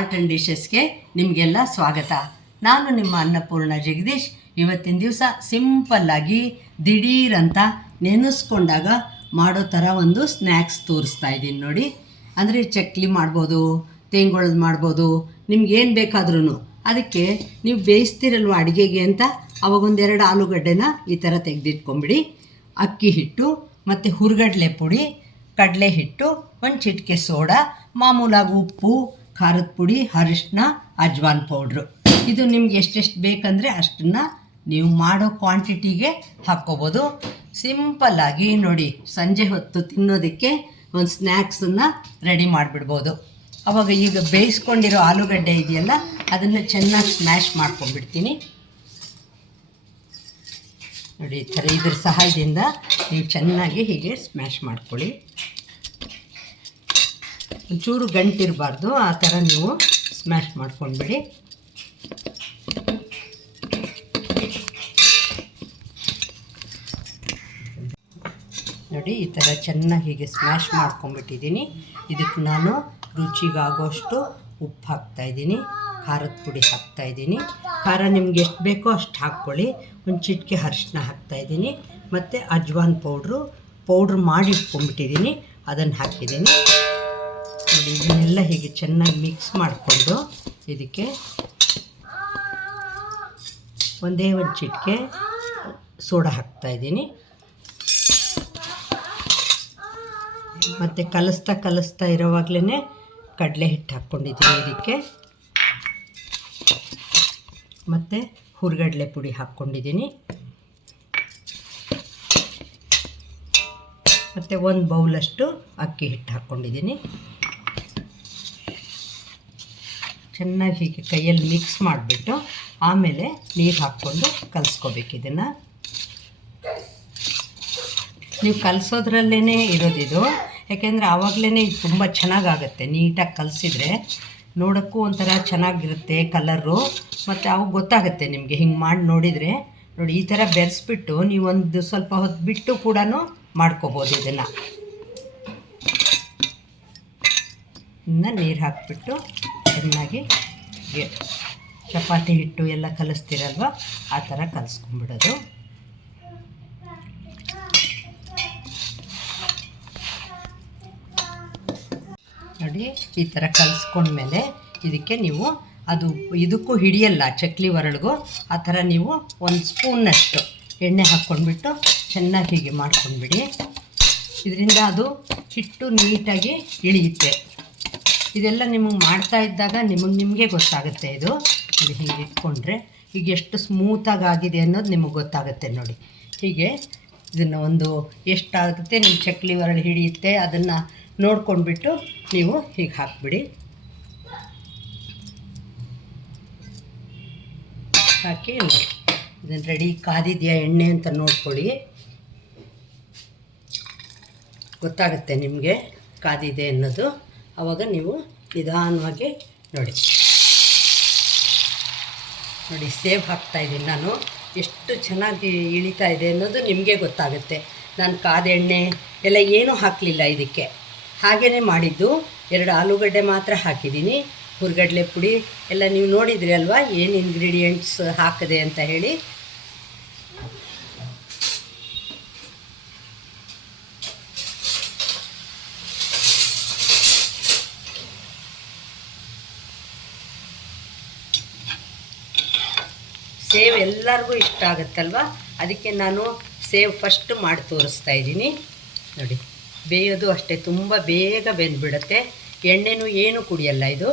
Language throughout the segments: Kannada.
ಆರ್ಟ್ ಆ್ಯಂಡ್ ಡಿಶಸ್ಗೆ ನಿಮಗೆಲ್ಲ ಸ್ವಾಗತ. ನಾನು ನಿಮ್ಮ ಅನ್ನಪೂರ್ಣ ಜಗದೀಶ್. ಇವತ್ತಿನ ದಿವಸ ಸಿಂಪಲ್ಲಾಗಿ ದಿಢೀರಂತ ನೆನೆಸ್ಕೊಂಡಾಗ ಮಾಡೋ ಥರ ಒಂದು ಸ್ನ್ಯಾಕ್ಸ್ ತೋರಿಸ್ತಾ ಇದ್ದೀನಿ ನೋಡಿ. ಅಂದರೆ ಚಕ್ಲಿ ಮಾಡ್ಬೋದು, ತೆಂಗೊಳದು ಮಾಡ್ಬೋದು ನಿಮ್ಗೇನು ಬೇಕಾದ್ರೂ ಅದಕ್ಕೆ ನೀವು ಬೇಯಿಸ್ತಿರಲ್ವ ಅಡುಗೆಗೆ ಅಂತ ಅವಾಗೊಂದೆರಡು ಆಲೂಗಡ್ಡೆನ ಈ ಥರ ತೆಗೆದಿಟ್ಕೊಂಬಿಡಿ. ಅಕ್ಕಿ ಹಿಟ್ಟು, ಮತ್ತು ಹುರ್ಗಡ್ಲೆ ಪುಡಿ, ಕಡಲೆ ಹಿಟ್ಟು, ಒಂದು ಚಿಟಿಕೆ ಸೋಡಾ, ಮಾಮೂಲಾಗಿ ಉಪ್ಪು ಖಾರದ ಪುಡಿ ಅರಿಶಿನ ಅಜ್ವಾನ್ ಪೌಡ್ರು ಇದು ನಿಮ್ಗೆ ಎಷ್ಟೆಷ್ಟು ಬೇಕಂದರೆ ಅಷ್ಟನ್ನು ನೀವು ಮಾಡೋ ಕ್ವಾಂಟಿಟಿಗೆ ಹಾಕ್ಕೋಬೋದು. ಸಿಂಪಲ್ಲಾಗಿ ನೋಡಿ, ಸಂಜೆ ಹೊತ್ತು ತಿನ್ನೋದಕ್ಕೆ ಒಂದು ಸ್ನ್ಯಾಕ್ಸನ್ನು ರೆಡಿ ಮಾಡಿಬಿಡ್ಬೋದು. ಅವಾಗ ಈಗ ಬೇಯಿಸ್ಕೊಂಡಿರೋ ಆಲೂಗಡ್ಡೆ ಇದೆಯಲ್ಲ, ಅದನ್ನು ಚೆನ್ನಾಗಿ ಸ್ಮ್ಯಾಶ್ ಮಾಡ್ಕೊಂಡ್ಬಿಡ್ತೀನಿ. ನೋಡಿ, ಈ ಥರ ಇದ್ರ ಸಹಾಯದಿಂದ ನೀವು ಚೆನ್ನಾಗಿ ಹೀಗೆ ಸ್ಮ್ಯಾಶ್ ಮಾಡ್ಕೊಳ್ಳಿ. ಒಂಚೂರು ಗಂಟಿರಬಾರ್ದು, ಆ ಥರ ನೀವು ಸ್ಮ್ಯಾಶ್ ಮಾಡ್ಕೊಂಡ್ಬಿಡಿ ನೋಡಿ, ಈ ಥರ ಚೆನ್ನಾಗಿ ಹೀಗೆ ಸ್ಮ್ಯಾಶ್ ಮಾಡ್ಕೊಂಡ್ಬಿಟ್ಟಿದ್ದೀನಿ. ಇದಕ್ಕೆ ನಾನು ರುಚಿಗಾಗೋಷ್ಟು ಉಪ್ಪು ಹಾಕ್ತಾಯಿದ್ದೀನಿ ಖಾರದ ಪುಡಿ ಹಾಕ್ತಾಯಿದ್ದೀನಿ ಖಾರ ನಿಮ್ಗೆ ಎಷ್ಟು ಬೇಕೋ ಅಷ್ಟು ಹಾಕ್ಕೊಳ್ಳಿ. ಒಂದು ಚಿಟಿಕೆ ಅರಿಶಿನ ಹಾಕ್ತಾಯಿದ್ದೀನಿ ಮತ್ತು ಅಜ್ವಾನ್ ಪೌಡ್ರು, ಪೌಡ್ರ್ ಮಾಡಿ ಇಟ್ಕೊಂಡ್ಬಿಟ್ಟಿದ್ದೀನಿ. ಅದನ್ನು ಹಾಕಿದ್ದೀನಿ. ನೋಡಿ, ಇದನ್ನೆಲ್ಲ ಹೀಗೆ ಚೆನ್ನಾಗಿ ಮಿಕ್ಸ್ ಮಾಡಿಕೊಂಡು ಇದಕ್ಕೆ ಒಂದೇ ಒಂದು ಚಿಟಿಕೆ ಸೋಡಾ ಹಾಕ್ತಾಯಿದ್ದೀನಿ ಮತ್ತು ಕಲಿಸ್ತಾ ಕಲಿಸ್ತಾ ಇರೋವಾಗಲೇ ಕಡಲೆ ಹಿಟ್ಟು ಹಾಕ್ಕೊಂಡಿದ್ದೀನಿ ಇದಕ್ಕೆ. ಮತ್ತು ಹುರ್ಗಡ್ಲೆ ಪುಡಿ ಹಾಕ್ಕೊಂಡಿದ್ದೀನಿ. ಮತ್ತು ಒಂದು ಬೌಲಷ್ಟು ಅಕ್ಕಿ ಹಿಟ್ಟು ಹಾಕ್ಕೊಂಡಿದ್ದೀನಿ. ಚೆನ್ನಾಗಿ ಹೀಗೆ ಕೈಯಲ್ಲಿ ಮಿಕ್ಸ್ ಮಾಡಿಬಿಟ್ಟು ಆಮೇಲೆ ನೀರು ಹಾಕ್ಕೊಂಡು ಕಲಿಸ್ಕೋಬೇಕು ಇದನ್ನು. ನೀವು ಕಲಿಸೋದ್ರಲ್ಲೇ ಇರೋದಿದು, ಯಾಕೆಂದರೆ ಆವಾಗಲೇ ಇದು ತುಂಬ ಚೆನ್ನಾಗಾಗತ್ತೆ ನೀಟಾಗಿ ಕಲಿಸಿದ್ರೆ. ನೋಡೋಕ್ಕೂ ಒಂಥರ ಚೆನ್ನಾಗಿರುತ್ತೆ ಕಲರು, ಮತ್ತು ಅವು ಗೊತ್ತಾಗುತ್ತೆ ನಿಮಗೆ ಹಿಂಗೆ ಮಾಡಿ ನೋಡಿದರೆ. ನೋಡಿ, ಈ ಥರ ಬೆರೆಸ್ಬಿಟ್ಟು ನೀವೊಂದು ಸ್ವಲ್ಪ ಹೊತ್ತು ಬಿಟ್ಟು ಕೂಡ ಮಾಡ್ಕೋಬೋದು ಇದನ್ನು. ಇನ್ನು ನೀರು ಹಾಕ್ಬಿಟ್ಟು ಚೆನ್ನಾಗಿ ಚಪಾತಿ ಹಿಟ್ಟು ಎಲ್ಲ ಕಲಿಸ್ತೀರಲ್ವ? ಆ ಥರ ಕಲಿಸ್ಕೊಂಬಿಡೋದು ನೋಡಿ, ಈ ಥರ ಕಲಿಸ್ಕೊಂಡ್ಮೇಲೆ ಇದಕ್ಕೆ ನೀವು ಅದು ಇದಕ್ಕೂ ಹಿಡಿಯಲ್ಲ, ಚಕ್ಲಿ ಒರಳಿಗೂ. ಆ ಥರ ನೀವು ಒಂದು ಸ್ಪೂನ್ನಷ್ಟು ಎಣ್ಣೆ ಹಾಕ್ಕೊಂಡ್ಬಿಟ್ಟು ಚೆನ್ನಾಗಿ ಹೀಗೆ ಮಾಡ್ಕೊಂಡ್ಬಿಡಿ. ಇದರಿಂದ ಅದು ಹಿಟ್ಟು ನೀಟಾಗಿ ಇಳಿಯುತ್ತೆ. ಇದೆಲ್ಲ ನಿಮಗೆ ಮಾಡ್ತಾ ಇದ್ದಾಗ ನಿಮಗೆ ನಿಮಗೆ ಗೊತ್ತಾಗುತ್ತೆ ಇದು. ಇಲ್ಲಿ ಹೀಗೆ ಇಟ್ಕೊಂಡ್ರೆ ಈಗ ಎಷ್ಟು ಸ್ಮೂತಾಗಿ ಆಗಿದೆ ಅನ್ನೋದು ನಿಮಗೆ ಗೊತ್ತಾಗುತ್ತೆ ನೋಡಿ. ಹೀಗೆ ಇದನ್ನು ಒಂದು ಎಷ್ಟಾಗುತ್ತೆ ನಿಮ್ಮ ಚಕ್ಲಿ ಒರಳು ಹಿಡಿಯುತ್ತೆ ಅದನ್ನು ನೋಡ್ಕೊಂಡ್ಬಿಟ್ಟು ನೀವು ಹೀಗೆ ಹಾಕ್ಬಿಡಿ. ಹಾಕಿ ನೋಡಿ. ಇದನ್ನು ರೆಡಿ ಕಾದಿದೆಯಾ ಎಣ್ಣೆ ಅಂತ ನೋಡ್ಕೊಳ್ಳಿ. ಗೊತ್ತಾಗುತ್ತೆ ನಿಮಗೆ ಕಾದಿದೆ ಅನ್ನೋದು. ಆವಾಗ ನೀವು ನಿಧಾನವಾಗಿ ನೋಡಿ. ನೋಡಿ, ಸೇವ್ ಹಾಕ್ತಾ ಇದ್ದೀನಿ ನಾನು. ಎಷ್ಟು ಚೆನ್ನಾಗಿ ಇಳಿತಾ ಇದೆ ಅನ್ನೋದು ನಿಮಗೆ ಗೊತ್ತಾಗುತ್ತೆ. ನಾನು ಕಾದೆಣ್ಣೆ ಎಲ್ಲ ಏನೂ ಹಾಕಲಿಲ್ಲ ಇದಕ್ಕೆ. ಹಾಗೇ ಮಾಡಿದ್ದು. ಎರಡು ಆಲೂಗಡ್ಡೆ ಮಾತ್ರ ಹಾಕಿದ್ದೀನಿ. ಹುರ್ಗಡ್ಲೆ ಪುಡಿ ಎಲ್ಲ ನೀವು ನೋಡಿದ್ರಿ ಅಲ್ವಾ? ಏನು ಇಂಗ್ರೀಡಿಯೆಂಟ್ಸ್ ಹಾಕಿದೆ ಅಂತ ಹೇಳಿ ಸೇವ್ ಎಲ್ಲರಿಗೂ ಇಷ್ಟ ಆಗುತ್ತಲ್ವ? ಅದಕ್ಕೆ ನಾನು ಸೇವ್ ಫಸ್ಟ್ ಮಾಡಿ ತೋರಿಸ್ತಾ ಇದ್ದೀನಿ. ನೋಡಿ, ಬೇಯೋದು ಅಷ್ಟೇ, ತುಂಬ ಬೇಗ ಬೆಂದ್ಬಿಡುತ್ತೆ. ಎಣ್ಣೆನೂ ಏನು ಕುಡಿಯಲ್ಲ ಇದು.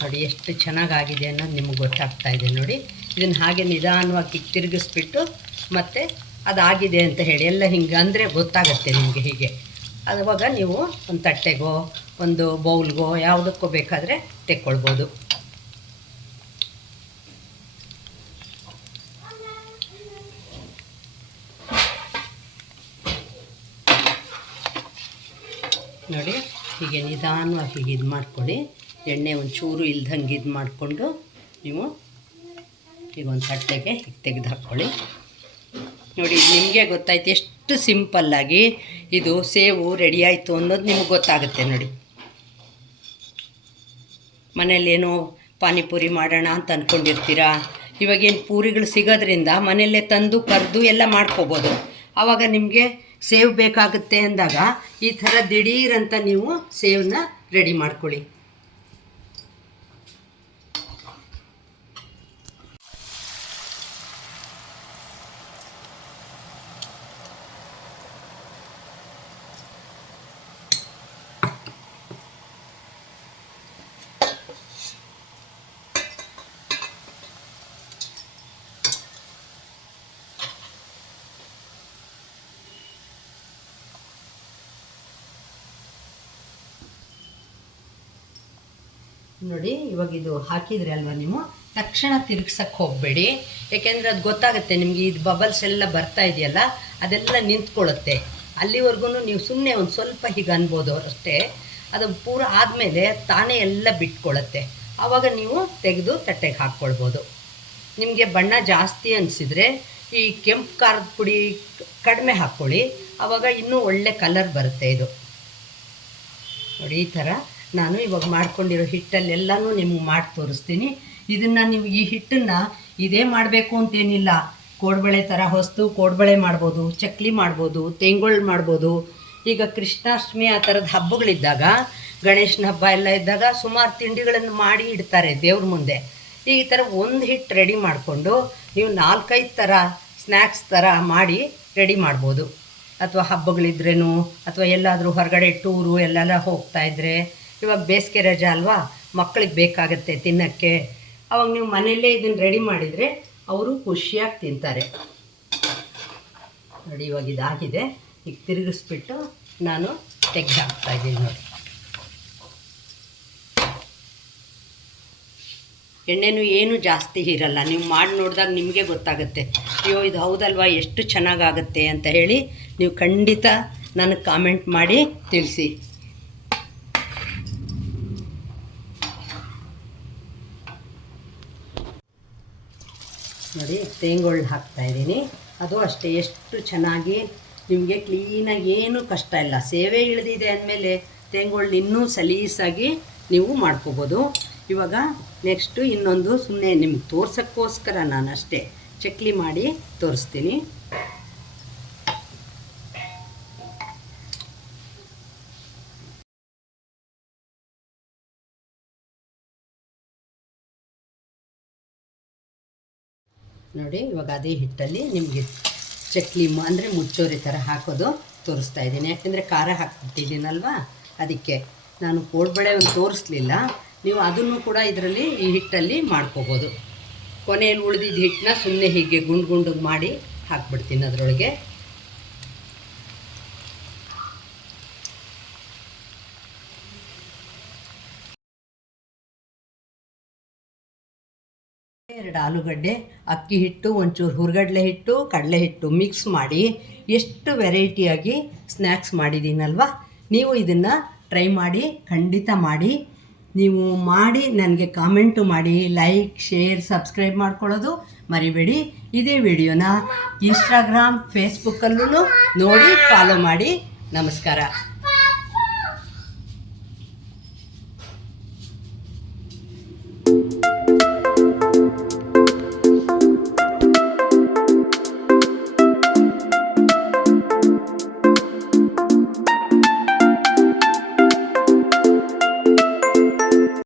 ನೋಡಿ, ಎಷ್ಟು ಚೆನ್ನಾಗಾಗಿದೆ ಅನ್ನೋದು ನಿಮಗೆ ಗೊತ್ತಾಗ್ತಾ ಇದೆ ನೋಡಿ. ಇದನ್ನು ಹಾಗೆ ನಿಧಾನವಾಗಿ ತಿರುಗಿಸ್ಬಿಟ್ಟು ಮತ್ತು ಅದಾಗಿದೆ ಅಂತ ಹೇಳಿ. ಎಲ್ಲ ಹಿಂಗೆ ಅಂದರೆ ಗೊತ್ತಾಗುತ್ತೆ ನಿಮಗೆ ಹೀಗೆ. ಅವಾಗ ನೀವು ಒಂದು ತಟ್ಟೆಗೋ, ಒಂದು ಬೌಲ್ಗೋ ಯಾವುದಕ್ಕೋ ಬೇಕಾದರೆ ತೆಕ್ಕೊಳ್ಬೋದು. ನೋಡಿ, ಹೀಗೆ ನಿಧಾನವಾಗಿ ಹೀಗೆ ಇದು ಮಾಡ್ಕೊಳ್ಳಿ. ಎಣ್ಣೆ ಒಂಚೂರು ಇಲ್ದಂಗೆ ಇದು ಮಾಡಿಕೊಂಡು ನೀವು ಈಗ ಒಂದು ತಟ್ಟೆಗೆ ತೆಗೆದು ಹಾಕ್ಕೊಳ್ಳಿ ನೋಡಿ, ನಿಮಗೆ ಗೊತ್ತಾಯ್ತು ಎಷ್ಟು ಸಿಂಪಲ್ಲಾಗಿ ಇದು ಸೇವು ರೆಡಿ ಆಯಿತು ಅನ್ನೋದು ನಿಮಗೆ ಗೊತ್ತಾಗುತ್ತೆ ನೋಡಿ. ಮನೆಯಲ್ಲೇನೋ ಪಾನಿಪುರಿ ಮಾಡೋಣ ಅಂತ ಅಂದ್ಕೊಂಡಿರ್ತೀರಾ ಇವಾಗೇನು ಪೂರಿಗಳು ಸಿಗೋದ್ರಿಂದ ಮನೆಯಲ್ಲೇ ತಂದು ಕರೆದು ಎಲ್ಲ ಮಾಡ್ಕೋಬೋದು. ಆವಾಗ ನಿಮಗೆ ಸೇವ್ ಬೇಕಾಗುತ್ತೆ ಅಂದಾಗ ಈ ಥರ ದಿಢೀರಂತ ನೀವು ಸೇವನ್ನ ರೆಡಿ ಮಾಡ್ಕೊಳ್ಳಿ. ನೋಡಿ, ಇವಾಗ ಇದು ಹಾಕಿದ್ರಿ ಅಲ್ವಾ ನೀವು? ತಕ್ಷಣ ತಿರುಗ್ಸಕ್ಕೆ ಹೋಗಬೇಡಿ. ಏಕೆಂದರೆ ಅದು ಗೊತ್ತಾಗುತ್ತೆ ನಿಮಗೆ ಇದು ಬಬಲ್ಸ್ ಎಲ್ಲ ಬರ್ತಾ ಇದೆಯಲ್ಲ, ಅದೆಲ್ಲ ನಿಂತ್ಕೊಳ್ಳುತ್ತೆ. ಅಲ್ಲಿವರೆಗೂ ನೀವು ಸುಮ್ಮನೆ ಒಂದು ಸ್ವಲ್ಪ ಹೀಗೆ ಅನ್ಬೋದು ಅಷ್ಟೇ. ಅದು ಪೂರ ಆದಮೇಲೆ ತಾನೇ ಎಲ್ಲ ಬಿಟ್ಕೊಳ್ಳುತ್ತೆ ಆವಾಗ ನೀವು ತೆಗೆದು ತಟ್ಟೆಗೆ ಹಾಕ್ಕೊಳ್ಬೋದು. ನಿಮಗೆ ಬಣ್ಣ ಜಾಸ್ತಿ ಅನಿಸಿದರೆ ಈ ಕೆಂಪು ಖಾರದ ಪುಡಿ ಕಡಿಮೆ ಹಾಕ್ಕೊಳ್ಳಿ. ಆವಾಗ ಇನ್ನೂ ಒಳ್ಳೆ ಕಲರ್ ಬರುತ್ತೆ ಇದು. ನೋಡಿ, ಈ ಥರ ನಾನು ಇವಾಗ ಮಾಡ್ಕೊಂಡಿರೋ ಹಿಟ್ಟಲ್ಲೆಲ್ಲನೂ ನಿಮ್ಗೆ ಮಾಡಿ ತೋರಿಸ್ತೀನಿ. ಇದನ್ನು ನೀವು ಈ ಹಿಟ್ಟನ್ನು ಇದೇ ಮಾಡಬೇಕು ಅಂತೇನಿಲ್ಲ. ಕೋಡ್ಬಳೆ ಥರ ಹೊಸ್ತು ಕೋಡ್ಬಳೆ ಮಾಡ್ಬೋದು, ಚಕ್ಲಿ ಮಾಡ್ಬೋದು, ತೆಂಗುಳ್ ಮಾಡ್ಬೋದು. ಈಗ ಕೃಷ್ಣಾಷ್ಟಮಿ ಆ ಥರದ ಹಬ್ಬಗಳಿದ್ದಾಗ, ಗಣೇಶನ ಹಬ್ಬ ಎಲ್ಲ ಇದ್ದಾಗ ಸುಮಾರು ತಿಂಡಿಗಳನ್ನು ಮಾಡಿ ಇಡ್ತಾರೆ ದೇವ್ರ ಮುಂದೆ. ಈ ಥರ ಒಂದು ಹಿಟ್ಟು ರೆಡಿ ಮಾಡಿಕೊಂಡು ನೀವು ನಾಲ್ಕೈದು ಥರ ಸ್ನ್ಯಾಕ್ಸ್ ಥರ ಮಾಡಿ ರೆಡಿ ಮಾಡ್ಬೋದು. ಅಥವಾ ಹಬ್ಬಗಳಿದ್ರೇ ಅಥವಾ ಎಲ್ಲಾದರೂ ಹೊರಗಡೆ ಟೂರು ಎಲ್ಲೆಲ್ಲ ಹೋಗ್ತಾ ಇದ್ದರೆ ಇವಾಗ ಬೇಸಿಗೆ ರಜೆ ಅಲ್ವಾ? ಮಕ್ಕಳಿಗೆ ಬೇಕಾಗತ್ತೆ ತಿನ್ನೋಕ್ಕೆ. ಅವಾಗ ನೀವು ಮನೆಯಲ್ಲೇ ಇದನ್ನು ರೆಡಿ ಮಾಡಿದರೆ ಅವರು ಖುಷಿಯಾಗಿ ತಿಂತಾರೆ. ನೋಡಿ ಇವಾಗ ಇದಾಗಿದೆ. ಈಗ ತಿರುಗಿಸ್ಬಿಟ್ಟು ನಾನು ತೆಗ್ದು ಹಾಕ್ತಾ ಇದ್ದೀನಿ ನೋಡಿ. ಎಣ್ಣೆನೂ ಏನು ಜಾಸ್ತಿ ಇರಲ್ಲ. ನೀವು ಮಾಡಿ ನೋಡಿದಾಗ ನಿಮಗೆ ಗೊತ್ತಾಗುತ್ತೆ. ಅಯ್ಯೋ, ಇದು ಹೌದಲ್ವಾ? ಎಷ್ಟು ಚೆನ್ನಾಗಾಗುತ್ತೆ ಅಂತ ಹೇಳಿ ನೀವು ಖಂಡಿತ ನನಗೆ ಕಾಮೆಂಟ್ ಮಾಡಿ ತಿಳಿಸಿ. ನೋಡಿ ತೇಂಗೊಳ್ಳು ಹಾಕ್ತಾ ಇದ್ದೀನಿ. ಅದು ಅಷ್ಟೇ, ಎಷ್ಟು ಚೆನ್ನಾಗಿ ನಿಮಗೆ ಕ್ಲೀನಾಗಿ ಏನೂ ಕಷ್ಟ ಇಲ್ಲ. ಸೇವೆ ಇಳಿದಿದೆ ಅಂದಮೇಲೆ ತೇಂಗೊಳ್ಳು ಇನ್ನೂ ಸಲೀಸಾಗಿ ನೀವು ಮಾಡ್ಕೋಬೋದು. ಇವಾಗ ನೆಕ್ಸ್ಟು ಇನ್ನೊಂದು ಸುಮ್ಮನೆ ನಿಮ್ಗೆ ತೋರ್ಸೋಕ್ಕೋಸ್ಕರ ನಾನು ಅಷ್ಟೇ ಚಕ್ಲಿ ಮಾಡಿ ತೋರಿಸ್ತೀನಿ. ನೋಡಿ, ಇವಾಗ ಅದೇ ಹಿಟ್ಟಲ್ಲಿ ನಿಮಗೆ ಚಕ್ಲಿ ಅಂದರೆ ಮುಚ್ಚೋರಿ ಥರ ಹಾಕೋದು ತೋರಿಸ್ತಾ ಇದ್ದೀನಿ. ಯಾಕೆಂದರೆ ಖಾರ ಹಾಕ್ಬಿಟ್ಟಿದ್ದೀನಲ್ವಾ? ಅದಕ್ಕೆ ನಾನು ಕೋಡ್ಬಳೆ ಒಂದು ತೋರಿಸ್ಲಿಲ್ಲ. ನೀವು ಅದನ್ನು ಕೂಡ ಇದರಲ್ಲಿ ಈ ಹಿಟ್ಟಲ್ಲಿ ಮಾಡ್ಕೋಬೋದು. ಕೊನೆಯಲ್ಲಿ ಉಳಿದಿದ್ದ ಹಿಟ್ಟನ್ನ ಸುಮ್ಮನೆ ಹೀಗೆ ಗುಂಡು ಗುಂಡು ಮಾಡಿ ಹಾಕ್ಬಿಡ್ತೀನಿ ಅದರೊಳಗೆ. ಎರಡು ಆಲೂಗಡ್ಡೆ, ಅಕ್ಕಿ ಹಿಟ್ಟು, ಒಂಚೂರು ಹುರ್ಗಡ್ಲೆ ಹಿಟ್ಟು, ಕಡಲೆ ಹಿಟ್ಟು ಮಿಕ್ಸ್ ಮಾಡಿ ಎಷ್ಟು ವೆರೈಟಿಯಾಗಿ ಸ್ನ್ಯಾಕ್ಸ್ ಮಾಡಿದ್ದೀನಲ್ವ ನೀವು ಇದನ್ನು ಟ್ರೈ ಮಾಡಿ, ಖಂಡಿತ ಮಾಡಿ. ನೀವು ಮಾಡಿ, ನನಗೆ ಕಾಮೆಂಟು ಮಾಡಿ ಲೈಕ್ ಶೇರ್ ಸಬ್ಸ್ಕ್ರೈಬ್ ಮಾಡ್ಕೊಳ್ಳೋದು ಮರಿಬೇಡಿ. ಇದೇ ವಿಡಿಯೋನ ಇನ್ಸ್ಟಾಗ್ರಾಮ್ ಫೇಸ್ಬುಕ್ಕಲ್ಲೂ ನೋಡಿ ಫಾಲೋ ಮಾಡಿ. ನಮಸ್ಕಾರ.